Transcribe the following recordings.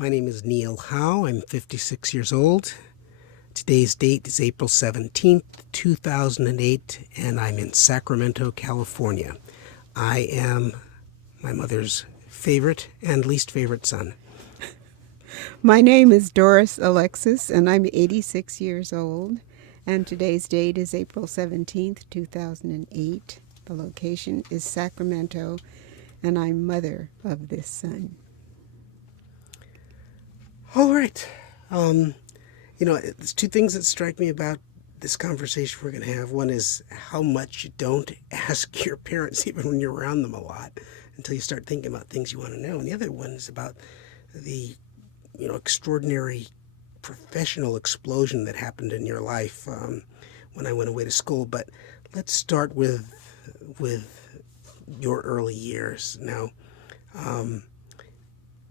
My name is Neal Howe. I'm 56 years old. Today's date is April 17th, 2008, and I'm in Sacramento, California. I am my mother's favorite and least favorite son. My name is Doris Alexis, and I'm 86 years old, and today's date is April 17th, 2008. The location is Sacramento, and I'm mother of this son. All right. There's two things that strike me about this conversation we're going to have. One is how much you don't ask your parents, even when you're around them a lot, until you start thinking about things you want to know. And the other one is about the, extraordinary professional explosion that happened in your life when I went away to school. But let's start with your early years. Now,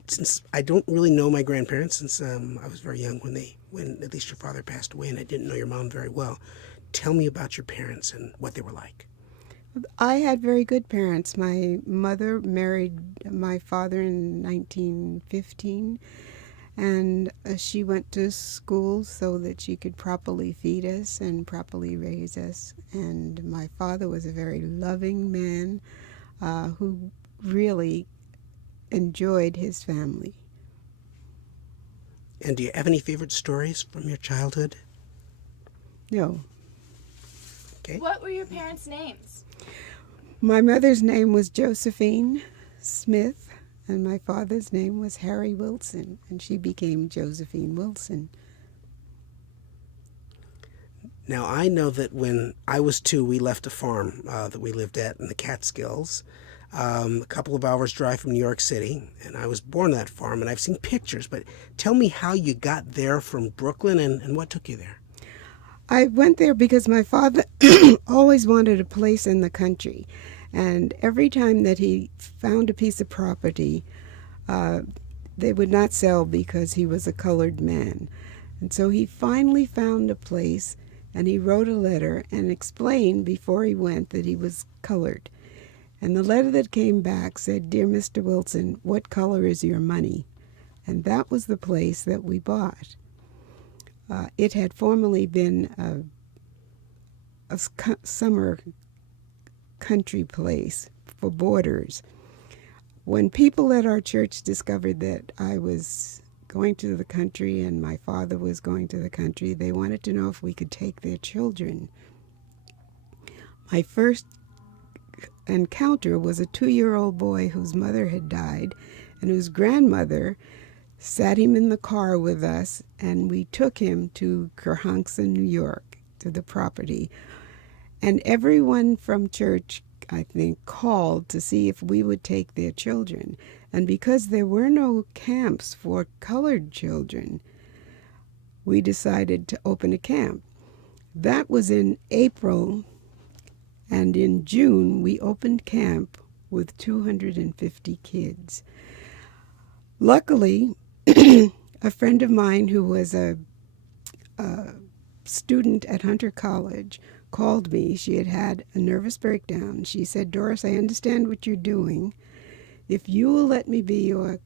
since I don't really know my grandparents, since I was very young when at least your father passed away, and I didn't know your mom very well, tell me about your parents and what they were like. I had very good parents. My mother married my father in 1915, and she went to school so that she could properly feed us and properly raise us. And my father was a very loving man who really enjoyed his family. And do you have any favorite stories from your childhood? No. Okay. What were your parents' names? My mother's name was Josephine Smith, and my father's name was Harry Wilson, and she became Josephine Wilson. Now, I know that when I was 2, we left a farm that we lived at in the Catskills, a couple of hours drive from New York City, and I was born on that farm, and I've seen pictures, but tell me how you got there from Brooklyn and what took you there. I went there because my father always wanted a place in the country, and every time that he found a piece of property, they would not sell because he was a colored man. And so he finally found a place, and he wrote a letter and explained before he went that he was colored. And the letter that came back said, "Dear Mr. Wilson, what color is your money?" And that was the place that we bought. It had formerly been a summer country place for boarders. When people at our church discovered that I was going to the country and my father was going to the country, they wanted to know if we could take their children. My first encounter was a 2-year-old boy whose mother had died and whose grandmother sat him in the car with us, and we took him to Kerhonkson, New York, to the property. And everyone from church, I think, called to see if we would take their children. And because there were no camps for colored children, we decided to open a camp. That was in April, and in June we opened camp with 250 kids. Luckily, a friend of mine who was a student at Hunter College called me. She had had a nervous breakdown. She said, "Doris, I understand what you're doing. If you will let me be your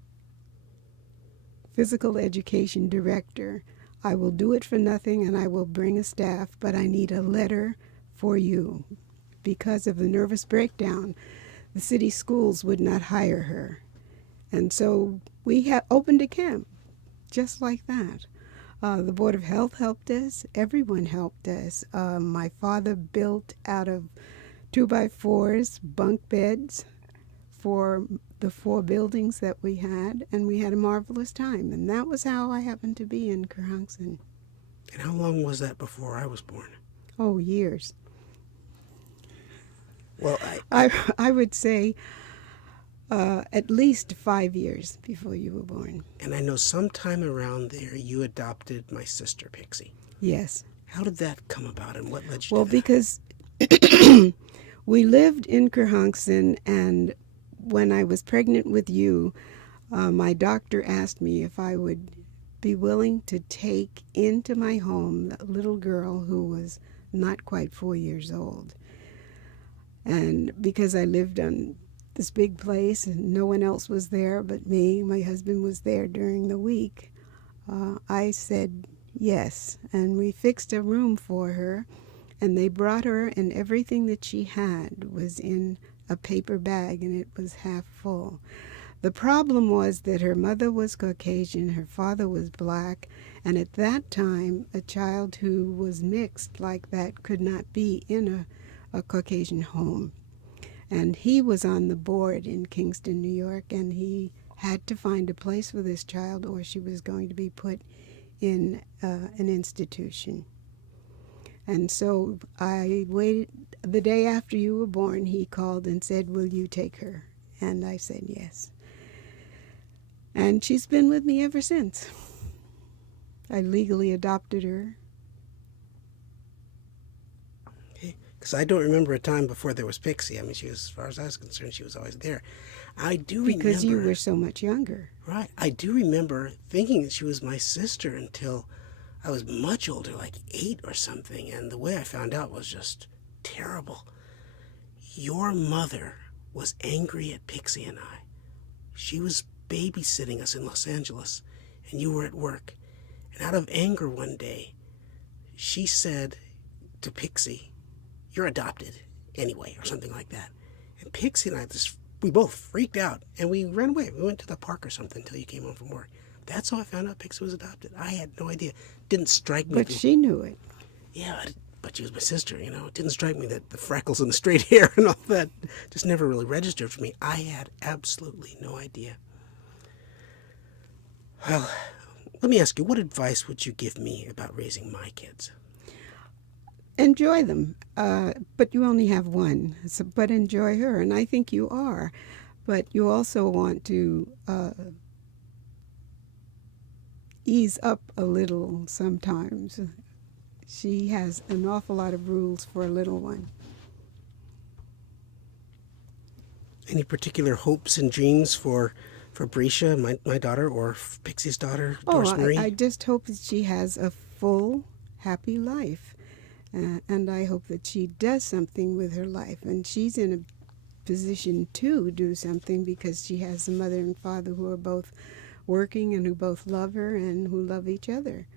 physical education director, I will do it for nothing and I will bring a staff, but I need a letter for you." Because of the nervous breakdown, the city schools would not hire her. And so we opened a camp just like that. The Board of Health helped us. Everyone helped us. My father built out of 2x4s bunk beds for the 4 buildings that we had, and we had a marvelous time. And that was how I happened to be in Kerhonkson. And how long was that before I was born? Oh, years. Well, I would say at least 5 years before you were born. And I know sometime around there you adopted my sister, Pixie. Yes. How did that come about, and what led you Well, to that? because we lived in Kerhonkson, and when I was pregnant with you, my doctor asked me if I would be willing to take into my home a little girl who was not quite 4 years old. And because I lived on this big place, and no one else was there but me. My husband was there during the week. I said yes, and we fixed a room for her, and they brought her, and everything that she had was in a paper bag, and it was half full. The problem was that her mother was Caucasian, her father was black, and at that time, a child who was mixed like that could not be in a Caucasian home. And he was on the board in Kingston, New York, and he had to find a place for this child or she was going to be put in an institution. And so I waited. The day after you were born, he called and said, "Will you take her?" And I said yes. And she's been with me ever since. I legally adopted her. Because I don't remember a time before there was Pixie. I mean, she was, as far as I was concerned, she was always there. I do remember... Because you were so much younger. Right. I do remember thinking that she was my sister until I was much older, like 8 or something. And the way I found out was just terrible. Your mother was angry at Pixie and I. She was babysitting us in Los Angeles, and you were at work. And out of anger one day, she said to Pixie, "You're adopted anyway," or something like that. And Pixie and I, we both freaked out, and we ran away. We went to the park or something until you came home from work. That's how I found out Pixie was adopted. I had no idea. Didn't strike me. But she knew it. Yeah, but she was my sister, you know. It didn't strike me that the freckles and the straight hair and all that just never really registered for me. I had absolutely no idea. Well, let me ask you, what advice would you give me about raising my kids? Enjoy them, but you only have one. So, but enjoy her, and I think you are. But you also want to ease up a little sometimes. She has an awful lot of rules for a little one. Any particular hopes and dreams for Fabrizia, my daughter, or Pixie's daughter, Doris Marie? I just hope that she has a full, happy life. And I hope that she does something with her life. And she's in a position to do something because she has a mother and father who are both working and who both love her and who love each other.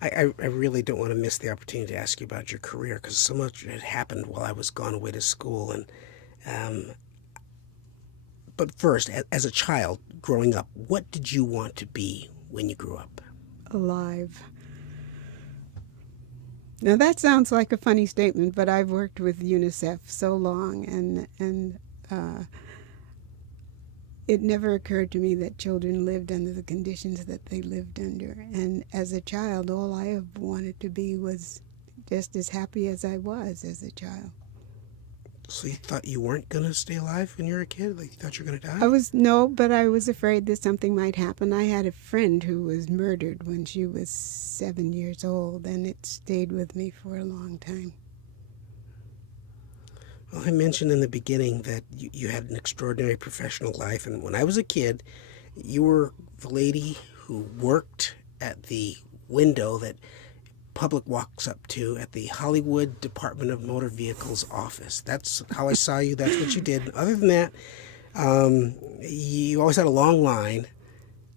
I really don't want to miss the opportunity to ask you about your career because so much had happened while I was gone away to school. But first, as a child growing up, what did you want to be when you grew up? Alive. Now that sounds like a funny statement, but I've worked with UNICEF so long, and it never occurred to me that children lived under the conditions that they lived under. And as a child, all I have wanted to be was just as happy as I was as a child. So you thought you weren't going to stay alive when you were a kid? Like you thought you were going to die? But I was afraid that something might happen. I had a friend who was murdered when she was 7 years old, and it stayed with me for a long time. Well, I mentioned in the beginning that you had an extraordinary professional life, and when I was a kid, you were the lady who worked at the window that public walks up to at the Hollywood Department of Motor Vehicles office. That's how I saw you. That's what you did. Other than that, you always had a long line,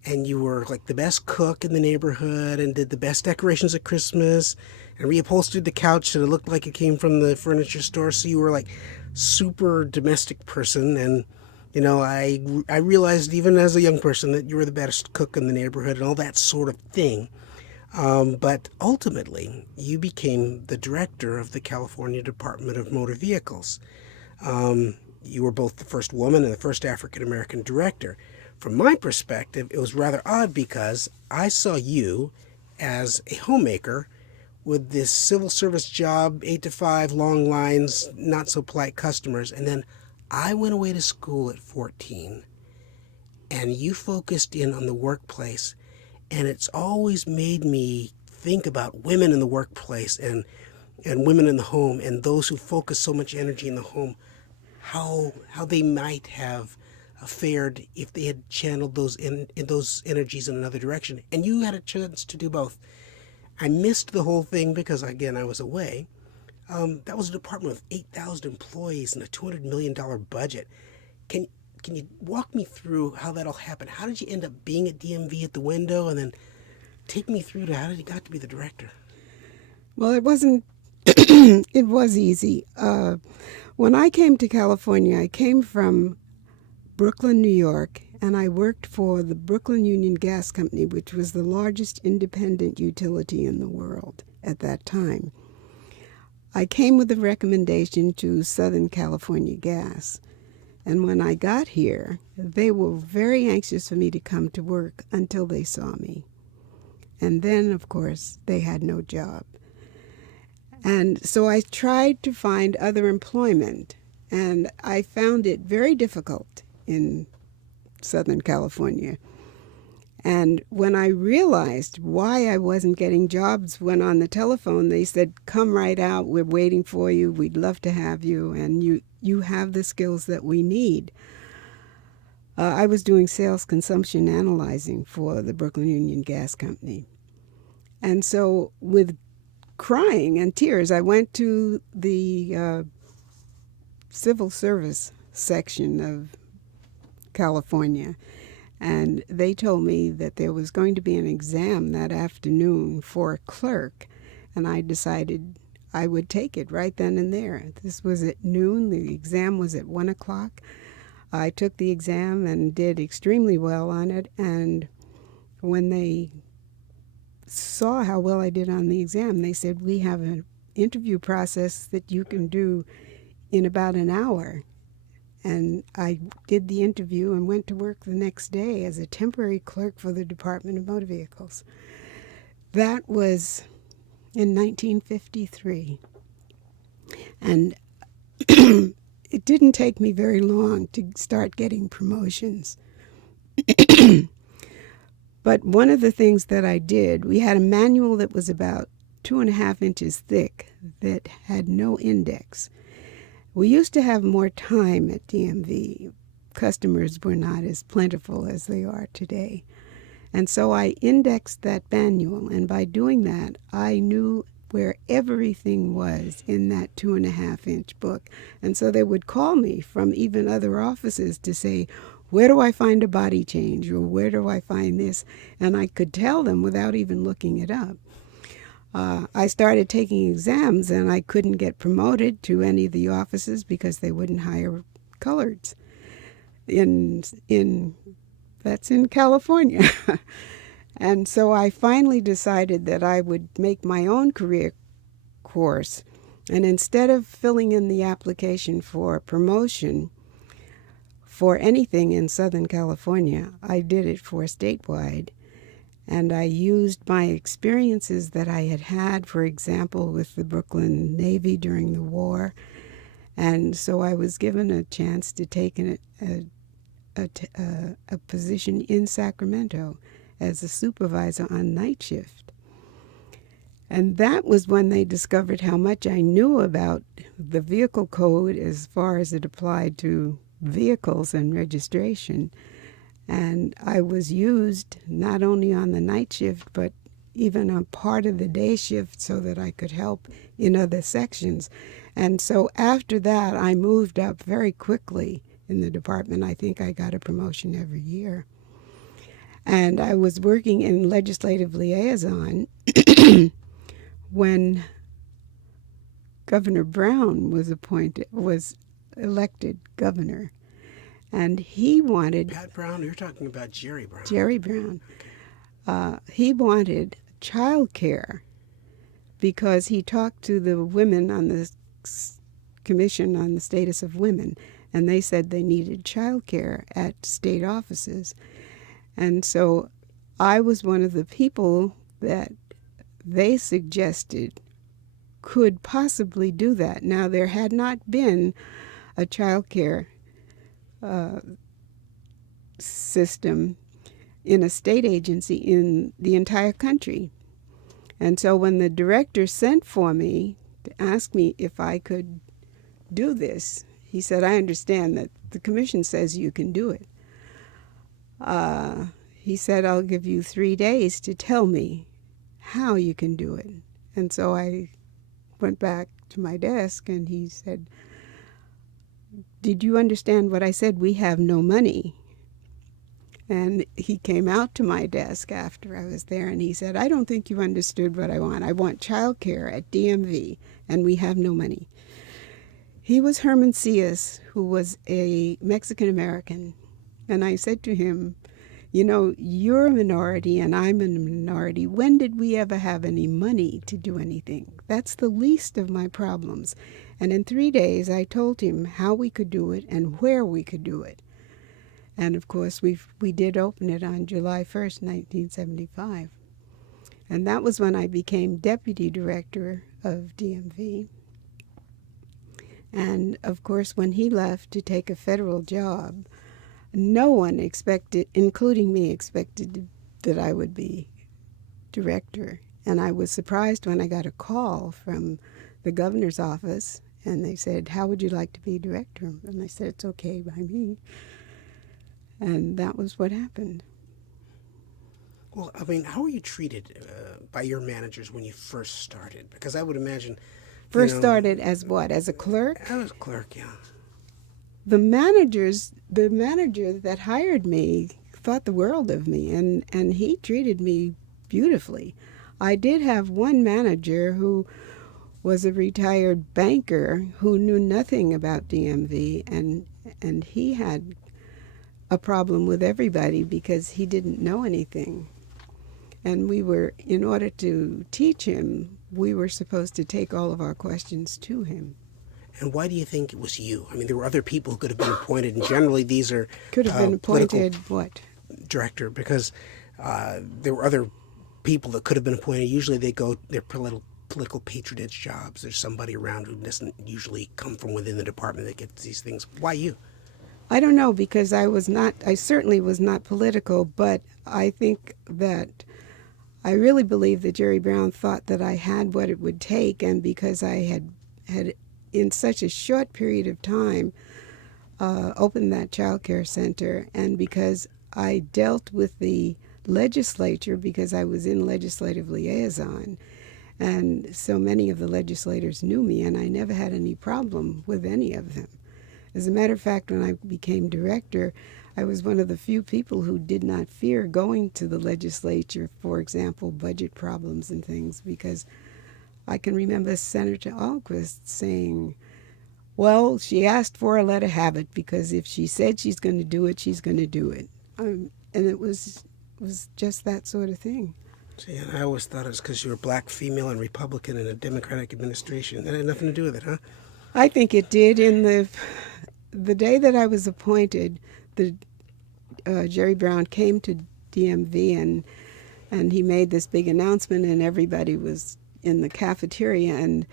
and you were like the best cook in the neighborhood and did the best decorations at Christmas and reupholstered the couch so it looked like it came from the furniture store. So you were like super domestic person. And, you know, I realized even as a young person that you were the best cook in the neighborhood and all that sort of thing. But ultimately, you became the director of the California Department of Motor Vehicles. You were both the first woman and the first African-American director. From my perspective, it was rather odd because I saw you as a homemaker with this civil service job, 8 to 5, long lines, not so polite customers. And then I went away to school at 14, and you focused in on the workplace. And it's always made me think about women in the workplace and women in the home and those who focus so much energy in the home, how they might have fared if they had channeled those energies in another direction. And you had a chance to do both. I missed the whole thing because, again, I was away. That was a department with 8,000 employees and a $200 million budget. Can can you walk me through how that all happened? How did you end up being at DMV at the window, and then take me through to how did you got to be the director? Well, it wasn't. It was easy. When I came to California, I came from Brooklyn, New York, and I worked for the Brooklyn Union Gas Company, which was the largest independent utility in the world at that time. I came with a recommendation to Southern California Gas. And when I got here, they were very anxious for me to come to work until they saw me. And then, of course, they had no job. And so I tried to find other employment, and I found it very difficult in Southern California. And when I realized why I wasn't getting jobs, when on the telephone they said, "Come right out, we're waiting for you, we'd love to have you, and you have the skills that we need." I was doing sales consumption analyzing for the Brooklyn Union Gas Company. And so with crying and tears, I went to the civil service section of California, and they told me that there was going to be an exam that afternoon for a clerk, and I decided I would take it right then and there. This was at noon. The exam was at 1 o'clock. I took the exam and did extremely well on it, and when they saw how well I did on the exam, they said, "We have an interview process that you can do in about an hour." And I did the interview and went to work the next day as a temporary clerk for the Department of Motor Vehicles. That was in 1953. And it didn't take me very long to start getting promotions. But one of the things that I did, we had a manual that was about 2.5 inches thick that had no index. We used to have more time at DMV. Customers were not as plentiful as they are today. And so I indexed that manual, and by doing that, I knew where everything was in that 2.5-inch book. And so they would call me from even other offices to say, "Where do I find a body change?" or "Where do I find this?" And I could tell them without even looking it up. I started taking exams, and I couldn't get promoted to any of the offices because they wouldn't hire coloreds. That's in California. And so I finally decided that I would make my own career course. And instead of filling in the application for promotion for anything in Southern California, I did it for statewide. And I used my experiences that I had had, for example, with the Brooklyn Navy during the war. And so I was given a chance to take a position in Sacramento as a supervisor on night shift. And that was when they discovered how much I knew about the vehicle code as far as it applied to vehicles and registration. And I was used not only on the night shift, but even on part of the day shift so that I could help in other sections. And so after that, I moved up very quickly in the department. I think I got a promotion every year. And I was working in legislative liaison when Governor Brown was elected governor. And he wanted... Pat Brown? You're talking about Jerry Brown. Jerry Brown. He wanted child care because he talked to the women on the Commission on the Status of Women, and they said they needed child care at state offices. And so I was one of the people that they suggested could possibly do that. Now, there had not been a child care system in a state agency in the entire country. And so when the director sent for me to ask me if I could do this, he said, "I understand that the commission says you can do it." He said, "I'll give you 3 days to tell me how you can do it." And so I went back to my desk, and he said, "Did you understand what I said? We have no money." And he came out to my desk after I was there, and he said, "I don't think you understood what I want. I want child care at DMV, and we have no money." He was Herman Cias, who was a Mexican-American. And I said to him, "You know, you're a minority and I'm a minority. When did we ever have any money to do anything? That's the least of my problems." And in 3 days, I told him how we could do it and where we could do it. And of course, we did open it on July 1st, 1975. And that was when I became deputy director of DMV. And of course, when he left to take a federal job, no one expected, including me, expected that I would be director. And I was surprised when I got a call from the governor's office, and they said, "How would you like to be director?" And I said, "It's okay by me." And that was what happened. Well, I mean, how were you treated by your managers when you first started? Because I would imagine... First started as what? As a clerk? I was a clerk, yeah. The manager that hired me thought the world of me, and he treated me beautifully. I did have one manager who was a retired banker who knew nothing about DMV, and he had a problem with everybody because he didn't know anything. And in order to teach him, we were supposed to take all of our questions to him. And why do you think it was you? I mean, there were other people who could have been appointed, and generally these are... Could have been appointed what? Director, because there were other people that could have been appointed. Usually they're political patronage jobs. There's somebody around who doesn't usually come from within the department that gets these things. Why you? I don't know, because I certainly was not political, but I think that I really believe that Jerry Brown thought that I had what it would take, and because I had in such a short period of time opened that child care center, and because I dealt with the legislature because I was in legislative liaison, and so many of the legislators knew me, and I never had any problem with any of them. As a matter of fact, when I became director, I was one of the few people who did not fear going to the legislature, for example, budget problems and things, because I can remember Senator Alquist saying, "Well, she asked for it, let her have it, because if she said she's going to do it, she's going to do it." And it was just that sort of thing. See, and I always thought it was because you were black, female, and Republican in a Democratic administration. That had nothing to do with it, huh? I think it did. In the day that I was appointed, Jerry Brown came to DMV, and he made this big announcement, and everybody was in the cafeteria. And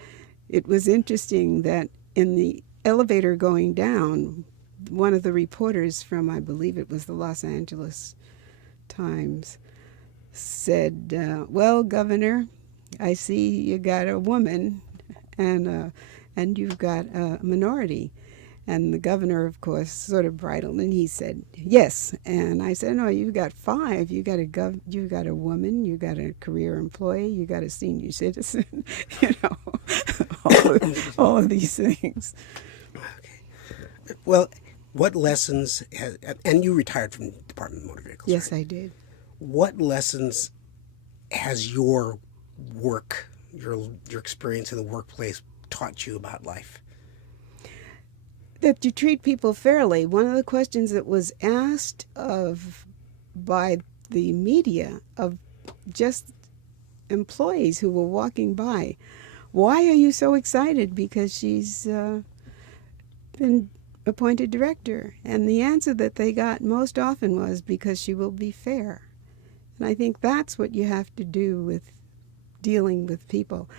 it was interesting that in the elevator going down, one of the reporters from, I believe it was the Los Angeles Times, said, "Well, Governor, I see you got a woman and you've got a minority." And the governor, of course, sort of bridled, and he said, "Yes." And I said, "No, you've got 5. You got a woman, you got a career employee, you got a senior citizen, all of these things." Okay. Well, what lessons and you retired from the Department of Motor Vehicles? Yes, right? I did. What lessons has your work, your experience in the workplace taught you about life? That you treat people fairly. One of the questions that was asked by the media of just employees who were walking by, "Why are you so excited because she's been appointed director?" And the answer that they got most often was, "Because she will be fair." And I think that's what you have to do with dealing with people.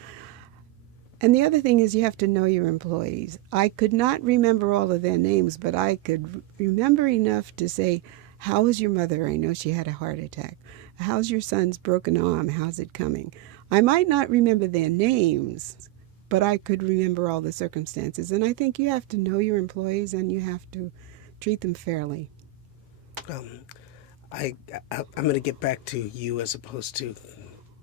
And the other thing is you have to know your employees. I could not remember all of their names, but I could remember enough to say, "How is your mother? I know she had a heart attack. How's your son's broken arm? How's it coming?" I might not remember their names, but I could remember all the circumstances. And I think you have to know your employees and you have to treat them fairly. I'm going to get back to you as opposed to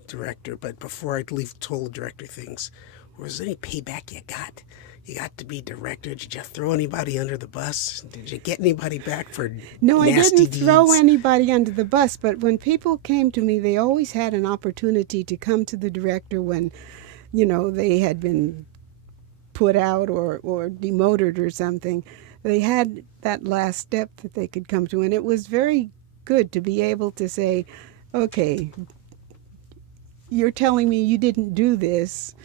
director, but before I leave total director things, Was there any payback you got? You got to be director. Did you throw anybody under the bus? Did you get anybody back for No, I nasty didn't deeds? throw anybody under the bus, but when people came to me, they always had an opportunity to come to the director when, they had been put out or demoted or something. They had that last step that they could come to, and it was very good to be able to say, okay, you're telling me you didn't do this,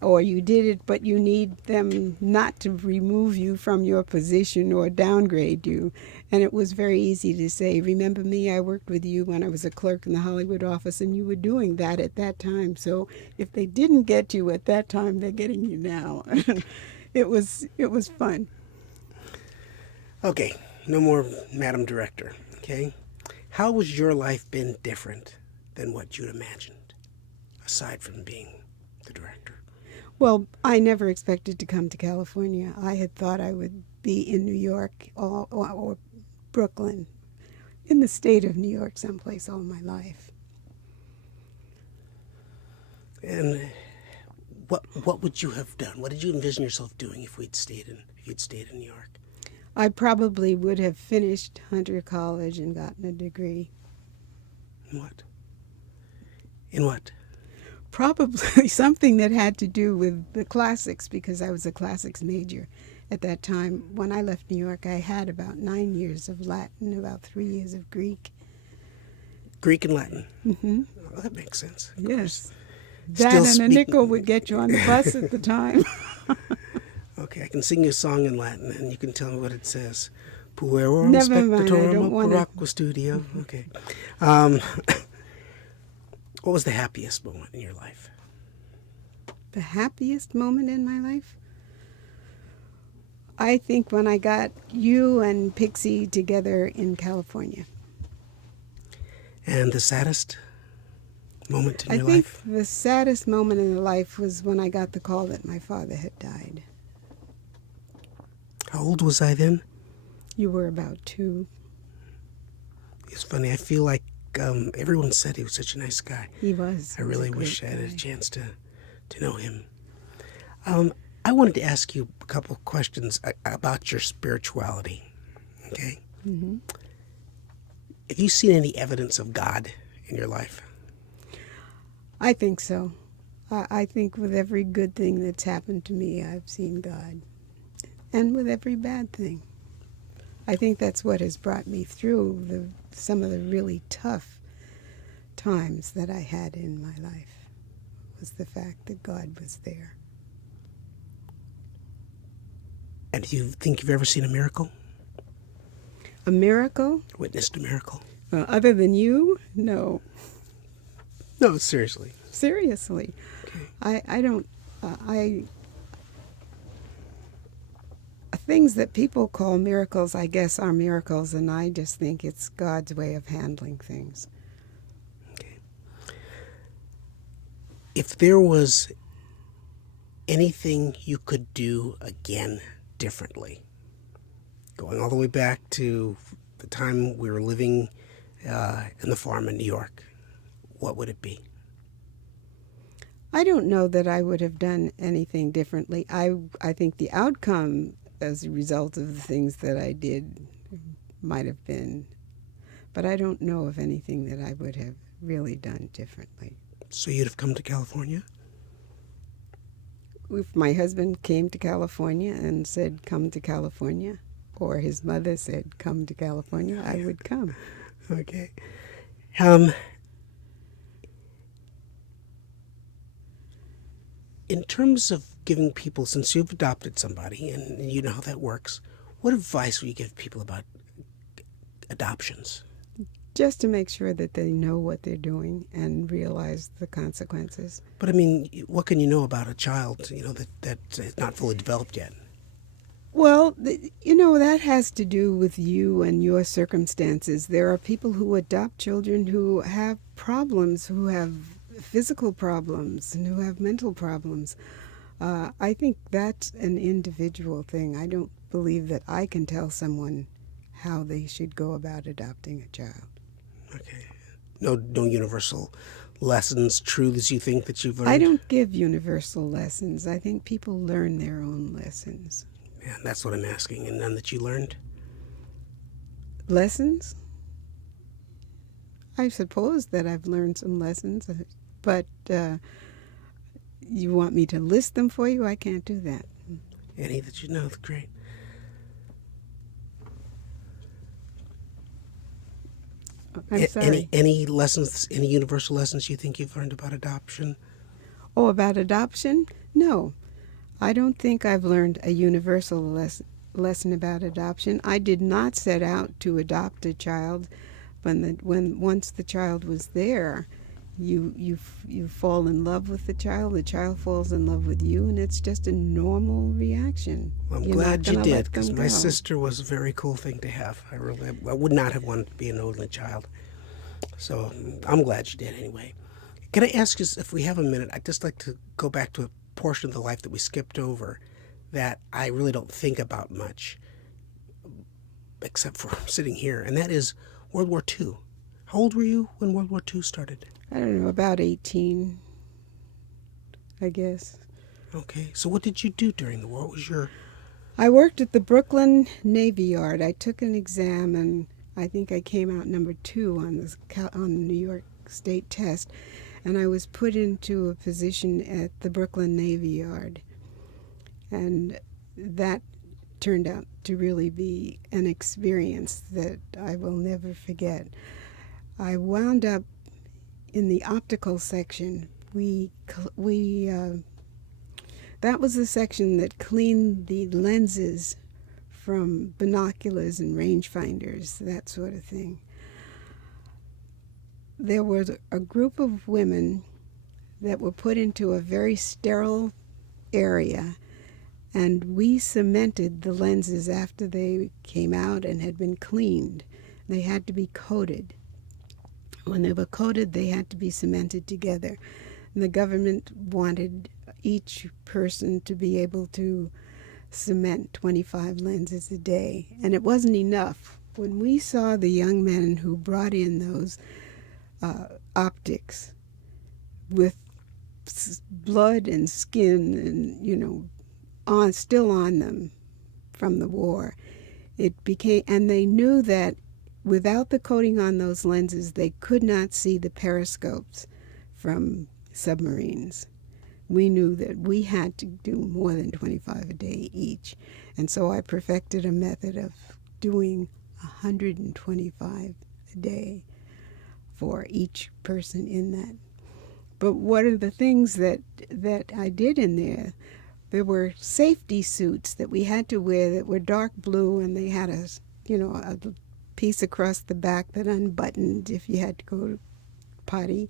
or you did it, but you need them not to remove you from your position or downgrade you. And it was very easy to say, remember me, I worked with you when I was a clerk in the Hollywood office, and you were doing that at that time. So if they didn't get you at that time, they're getting you now. It was fun. Okay, no more Madam Director, okay? How has your life been different than what you'd imagined, aside from being the director? Well, I never expected to come to California. I had thought I would be in New York or Brooklyn, in the state of New York someplace all my life. And what would you have done? What did you envision yourself doing if you'd stayed in New York? I probably would have finished Hunter College and gotten a degree. In what? In what? Probably something that had to do with the classics, because I was a classics major at that time. When I left New York, I had about 9 years of Latin, about 3 years of Greek. Greek and Latin? Mm-hmm. Well, that makes sense. Yes. Still That and a nickel would get you on the bus at the time. Okay, I can sing you a song in Latin, and you can tell me what it says. Puerum Never mind, I spectatorum don't want to. operaque studio. Okay. What was the happiest moment in your life? The happiest moment in my life? I think when I got you and Pixie together in California. And the saddest moment in your I think life? the saddest moment in my life was when I got the call that my father had died. How old was I then? You were about 2. It's funny, I feel like everyone said he was such a nice guy. He was. I He was really a wish I great had a guy. chance to know him. I wanted to ask you a couple of questions about your spirituality. Okay? Mm-hmm. Have you seen any evidence of God in your life? I think so. I think with every good thing that's happened to me, I've seen God. And with every bad thing. I think that's what has brought me through some of the really tough times that I had in my life, was the fact that God was there. And do you think you've ever seen a miracle? A miracle? Witnessed a miracle? Other than you? No. No, seriously. Seriously. Okay. I don't... things that people call miracles, I guess, are miracles, and I just think it's God's way of handling things. Okay. If there was anything you could do again differently, going all the way back to the time we were living in the farm in New York, what would it be? I don't know that I would have done anything differently. I think the outcome as a result of the things that I did might have been, but I don't know of anything that I would have really done differently. So you'd have come to California? If my husband came to California and said, come to California, or his mother said, come to California, I would come. Okay. In terms of giving people, since you've adopted somebody and you know how that works, what advice would you give people about adoptions? Just to make sure that they know what they're doing and realize the consequences. But I mean, what can you know about a child, that's not fully developed yet? Well, that has to do with you and your circumstances. There are people who adopt children who have problems, who have physical problems, and who have mental problems. I think that's an individual thing. I don't believe that I can tell someone how they should go about adopting a child. Okay. No universal lessons, truths you think that you've learned? I don't give universal lessons. I think people learn their own lessons. Yeah, that's what I'm asking. And none that you learned? Lessons? I suppose that I've learned some lessons, but you want me to list them for you? I can't do that. Any that you know? Great. I'm sorry. Any lessons, any universal lessons you think you've learned about adoption? Oh, about adoption? No. I don't think I've learned a universal lesson about adoption. I did not set out to adopt a child. Once the child was there, you fall in love with the child falls in love with you, and it's just a normal reaction. Well, I'm glad you did, because my sister was a very cool thing to have. I would not have wanted to be an only child. So I'm glad you did anyway. Can I ask you, if we have a minute, I'd just like to go back to a portion of the life that we skipped over that I really don't think about much, except for sitting here, and that is World War II. How old were you when World War II started? I don't know, about 18, I guess. Okay, so what did you do during the war? What was your... I worked at the Brooklyn Navy Yard. I took an exam, and I think I came out number 2 on the New York State test, and I was put into a position at the Brooklyn Navy Yard. And that turned out to really be an experience that I will never forget. I wound up in the optical section. That was the section that cleaned the lenses from binoculars and rangefinders, that sort of thing. There was a group of women that were put into a very sterile area, and we cemented the lenses after they came out and had been cleaned. They had to be coated. When they were coated, they had to be cemented together. And the government wanted each person to be able to cement 25 lenses a day. And it wasn't enough. When we saw the young men who brought in those optics with blood and skin and, still on them from the war, and they knew that without the coating on those lenses, they could not see the periscopes from submarines. We knew that we had to do more than 25 a day each. And so I perfected a method of doing 125 a day for each person in that. But one of the things that I did in there were safety suits that we had to wear that were dark blue, and they had a piece across the back that unbuttoned if you had to go potty.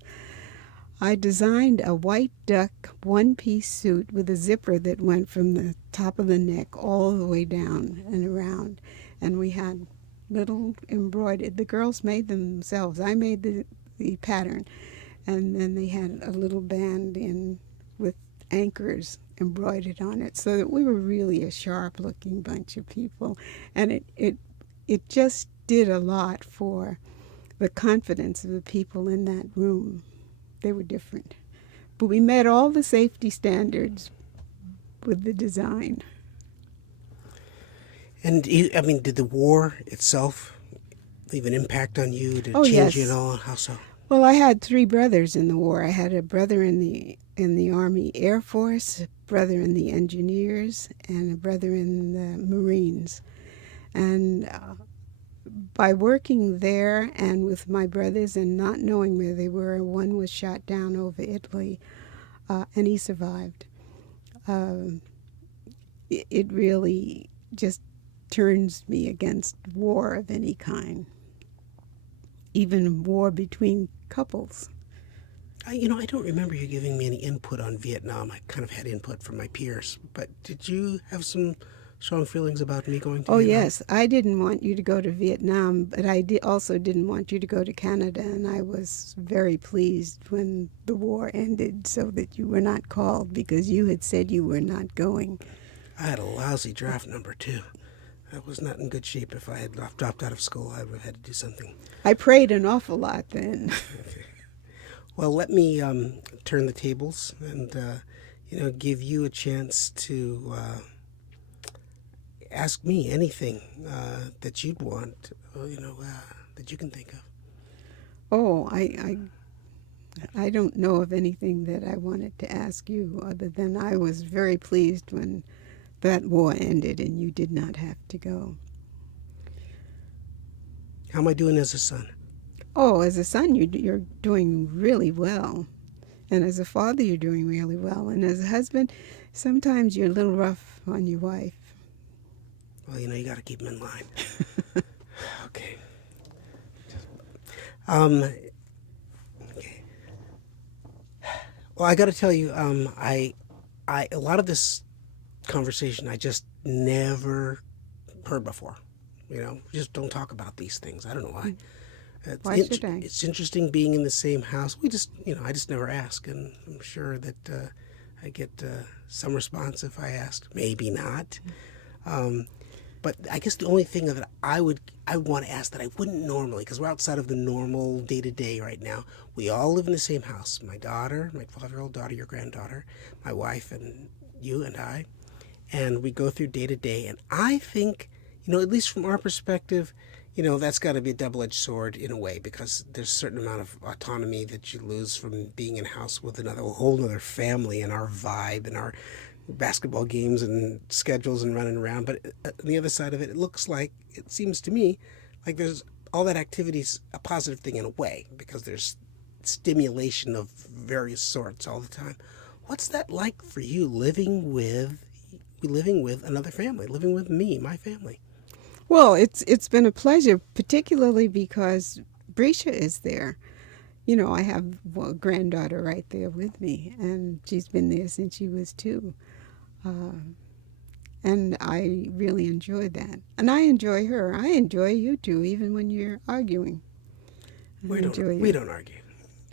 I designed a white duck one-piece suit with a zipper that went from the top of the neck all the way down and around. And we had little embroidered, the girls made them themselves. I made the pattern. And then they had a little band in with anchors embroidered on it, so that we were really a sharp-looking bunch of people. And it just did a lot for the confidence of the people in that room. They were different. But we met all the safety standards with the design. And, did the war itself leave an impact on you? Did it change you at all? How so? Well, I had 3 brothers in the war. I had a brother in the Army Air Force, a brother in the Engineers, and a brother in the Marines. And by working there and with my brothers and not knowing where they were, one was shot down over Italy, and he survived. It really just turns me against war of any kind, even war between couples. I don't remember you giving me any input on Vietnam. I kind of had input from my peers, but did you have some strong feelings about me going to Vietnam? Yes. I didn't want you to go to Vietnam, but I also didn't want you to go to Canada, and I was very pleased when the war ended so that you were not called, because you had said you were not going. I had a lousy draft number 2. I was not in good shape. If I had dropped out of school, I would have had to do something. I prayed an awful lot then. Okay. Well, let me turn the tables and give you a chance to ask me anything that you'd want, that you can think of. Oh, I don't know of anything that I wanted to ask you other than I was very pleased when that war ended and you did not have to go. How am I doing as a son? Oh, as a son, you're doing really well. And as a father, you're doing really well. And as a husband, sometimes you're a little rough on your wife. Well, you got to keep them in line. Okay. Okay. Well, I got to tell you, a lot of this conversation I just never heard before. Just don't talk about these things. I don't know why. Why should I? It's interesting being in the same house. I just never ask, and I'm sure that I get some response if I asked. Maybe not. But I guess the only thing that I would want to ask that I wouldn't normally, because we're outside of the normal day-to-day right now. We all live in the same house. My daughter, my 12-year-old daughter, your granddaughter, my wife, and you and I. And we go through day-to-day. And I think, at least from our perspective, that's got to be a double-edged sword in a way, because there's a certain amount of autonomy that you lose from being in a house with a whole other family and our vibe and our basketball games and schedules and running around. But on the other side of it, it seems to me like there's all that activity's a positive thing in a way, because there's stimulation of various sorts all the time. What's that like for you, living with another family, living with me, my family? Well, it's been a pleasure, particularly because Brescia is there. I have a granddaughter right there with me, and she's been there since she was 2. And I really enjoy that. And I enjoy her. I enjoy you too, even when you're arguing. We don't argue.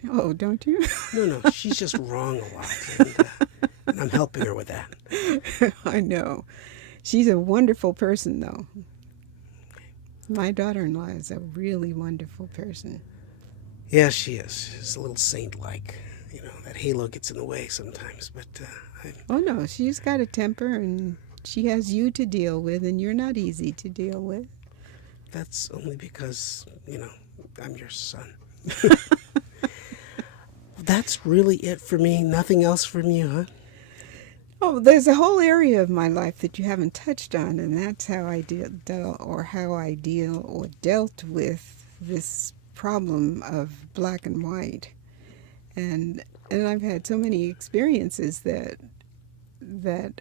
Oh, don't you? No, she's just wrong a lot, and I'm helping her with that. I know. She's a wonderful person, though. My daughter-in-law is a really wonderful person. Yeah, she is. She's a little saint-like. That halo gets in the way sometimes, but... Oh, no, she's got a temper, and she has you to deal with, and you're not easy to deal with. That's only because, I'm your son. That's really it for me. Nothing else from you, huh? Oh, there's a whole area of my life that you haven't touched on, and that's how I deal or dealt with this problem of black and white. And I've had so many experiences that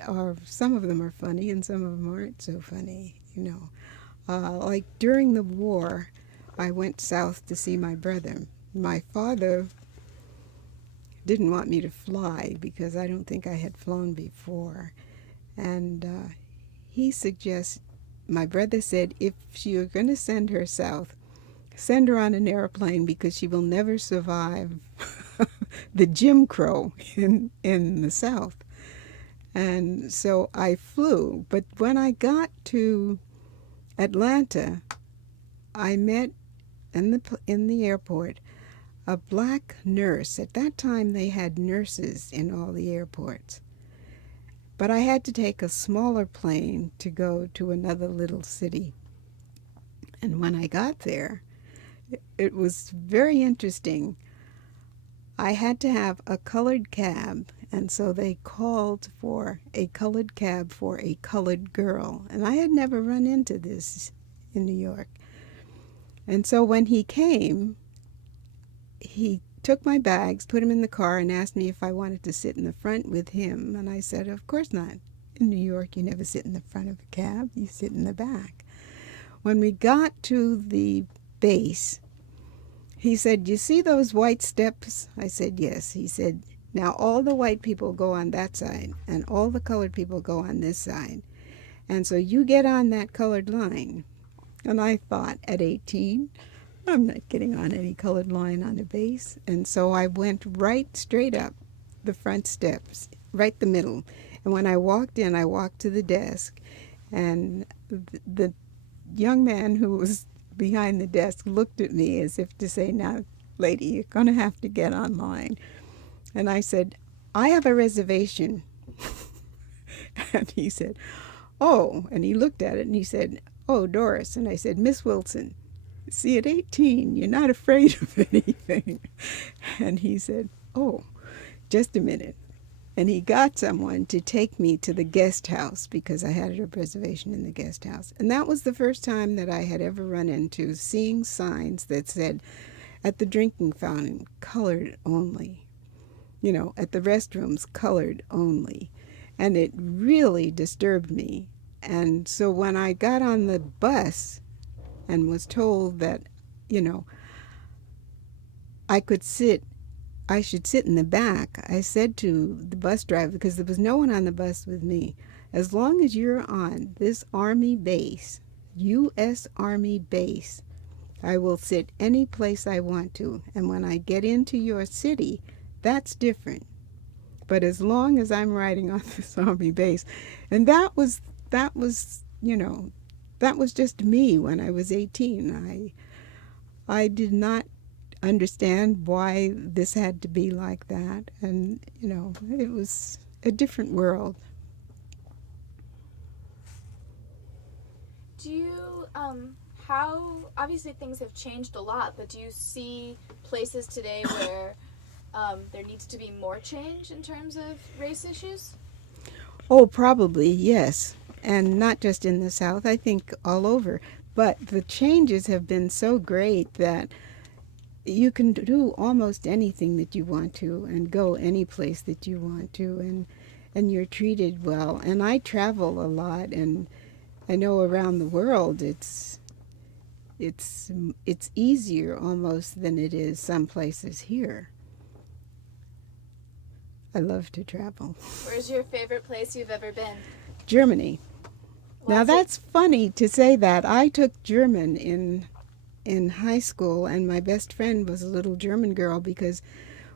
are, some of them are funny and some of them aren't so funny, Like during the war, I went south to see my brother. My father didn't want me to fly because I don't think I had flown before. And my brother said, if you're going to send her south, send her on an airplane because she will never survive the Jim Crow in the South. And so I flew. But when I got to Atlanta, I met in the airport a black nurse. At that time, they had nurses in all the airports. But I had to take a smaller plane to go to another little city. And when I got there, it was very interesting. I had to have a colored cab, and so they called for a colored cab for a colored girl. And I had never run into this in New York. And so when he came, he took my bags, put them in the car, and asked me if I wanted to sit in the front with him. And I said, of course not. In New York, you never sit in the front of a cab. You sit in the back. When we got to the base, he said, you see those white steps? I said, yes. He said, now all the white people go on that side, and all the colored people go on this side. And so you get on that colored line. And I thought, at 18, I'm not getting on any colored line on the base. And so I went right straight up the front steps, right the middle. And when I walked in, I walked to the desk, and the young man who was behind the desk looked at me as if to say, now lady, you're going to have to get online. And I said, I have a reservation. And he said, oh, and he looked at it and he said, oh, Doris. And I said, Miss Wilson, see, at 18, you're not afraid of anything. And he said, oh, just a minute. And he got someone to take me to the guest house because I had a reservation in the guest house. And that was the first time that I had ever run into seeing signs that said, at the drinking fountain, colored only. You know, at the restrooms, colored only. And it really disturbed me. And so when I got on the bus and was told that, you know, I should sit in the back, I said to the bus driver, because there was no one on the bus with me, as long as you're on this Army base, U.S. Army base, I will sit any place I want to. And when I get into your city, that's different. But as long as I'm riding on this Army base, and that was, you know, that was just me when I was 18. I did not understand why this had to be like that. And, you know, it was a different world. Do you, how, obviously things have changed a lot, but do you see places today where there needs to be more change in terms of race issues? Oh, probably, yes. And not just in the South, I think all over. But the changes have been so great that you can do almost anything that you want to and go any place that you want to, and you're treated well. And I travel a lot, and I know around the world it's easier almost than it is some places here. I love to travel. Where's your favorite place you've ever been? Germany. Now that's funny to say that. I took German in high school, and my best friend was a little German girl because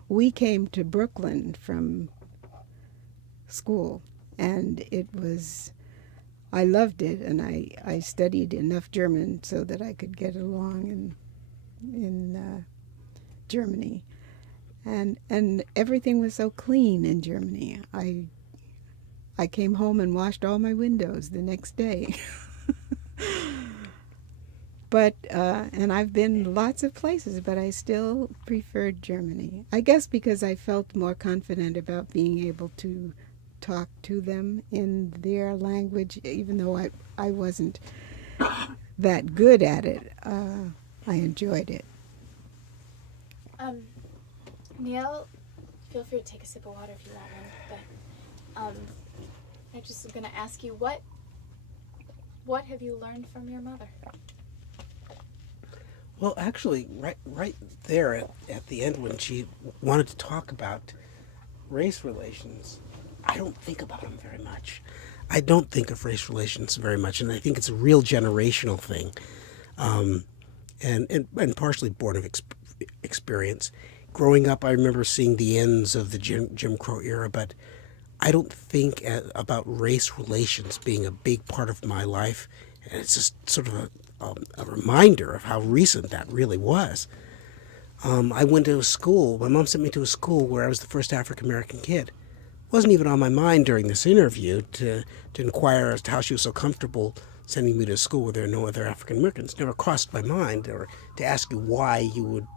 we came to Brooklyn from school, and I loved it, and I studied enough German so that I could get along in Germany. And everything was so clean in Germany. I came home and washed all my windows the next day. But, and I've been lots of places, but I still preferred Germany. I guess because I felt more confident about being able to talk to them in their language, even though I wasn't that good at it. I enjoyed it. Neal, feel free to take a sip of water if you want one, but I just am going to ask you, what have you learned from your mother? Well, actually, right there at the end when she wanted to talk about race relations, I don't think about them very much. I don't think of race relations very much, and I think it's a real generational thing, and partially born of experience. Growing up, I remember seeing the ends of the Jim Crow era, but I don't think about race relations being a big part of my life, and it's just sort of a reminder of how recent that really was. I went to a school, my mom sent me to a school where I was the first African-American kid. It wasn't even on my mind during this interview to inquire as to how she was so comfortable sending me to a school where there are no other African-Americans. It never crossed my mind, or to ask you why you would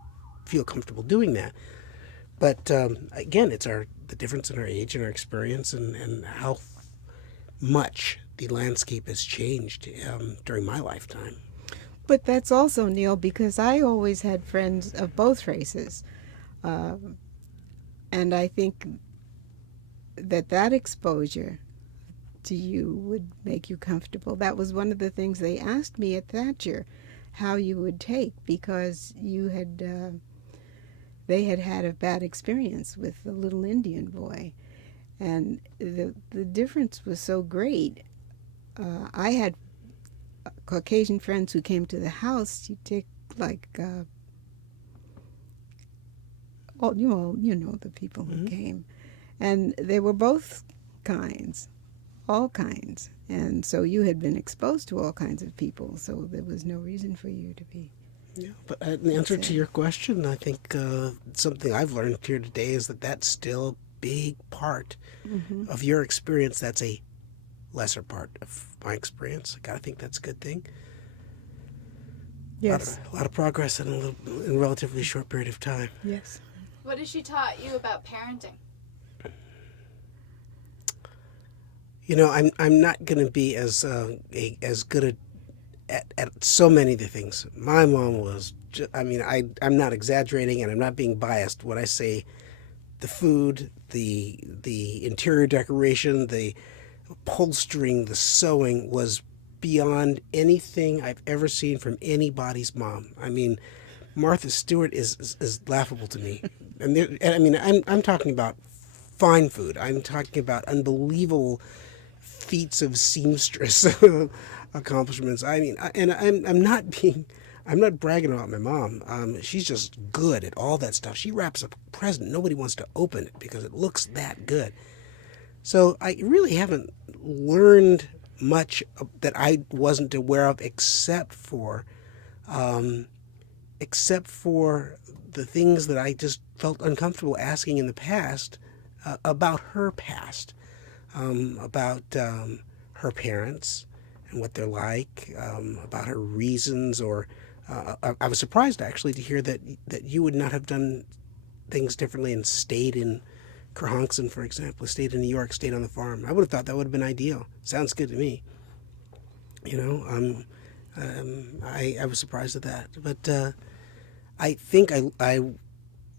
feel comfortable doing that. But again, it's the difference in our age and our experience, and how much the landscape has changed during my lifetime. But that's also, Neal, because I always had friends of both races. And I think that exposure to you would make you comfortable. That was one of the things they asked me at Thatcher, how you would take, because you had, they had a bad experience with the little Indian boy. And the difference was so great. I had Caucasian friends who came to the house. You take you know the people who came, and they were both kinds, all kinds, and so you had been exposed to all kinds of people. So there was no reason for you to be Yeah, but in answer to your question, I think something I've learned here today is that that's still a big part of your experience. That's a lesser part of my experience. I gotta think that's a good thing. Yes. A lot of progress in in a relatively short period of time. Yes. What has she taught you about parenting? You know, I'm not going to be as good at so many of the things. My mom was. I mean, I'm not exaggerating, and I'm not being biased when I say the food, the interior decoration, the upholstering, the sewing was beyond anything I've ever seen from anybody's mom. I mean, Martha Stewart is laughable to me, and I mean, I'm talking about fine food. I'm talking about unbelievable feats of seamstress accomplishments. I mean, and I'm not bragging about my mom. She's just good at all that stuff. She wraps up a present. Nobody wants to open it because it looks that good. So I really haven't learned much that I wasn't aware of, except for the things that I just felt uncomfortable asking in the past about her past. About her parents and what they're like, about her reasons, or I was surprised actually to hear that you would not have done things differently and stayed in Kerhonkson, for example, stayed in New York, stayed on the farm. I would have thought that would have been ideal. Sounds good to me. You know, I was surprised at that, but I think I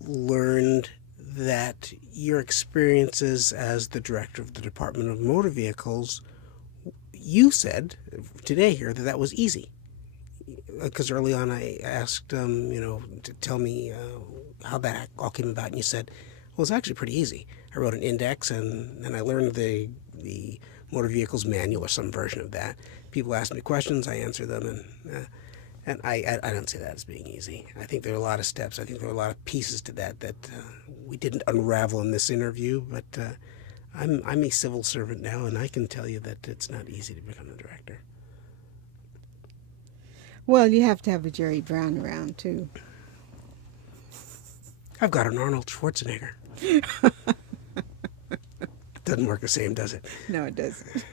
learned that your experiences as the director of the Department of Motor Vehicles, you said today here that was easy. Because early on I asked, to tell me how that all came about, and you said, well, it's actually pretty easy. I wrote an index, and I learned the motor vehicles manual or some version of that. People ask me questions, I answer them, and I don't see that as being easy. I think there are a lot of steps. I think there are a lot of pieces to that we didn't unravel in this interview. But I'm a civil servant now, and I can tell you that it's not easy to become a director. Well, you have to have a Jerry Brown around, too. I've got an Arnold Schwarzenegger. Doesn't work the same, does it? No, it doesn't.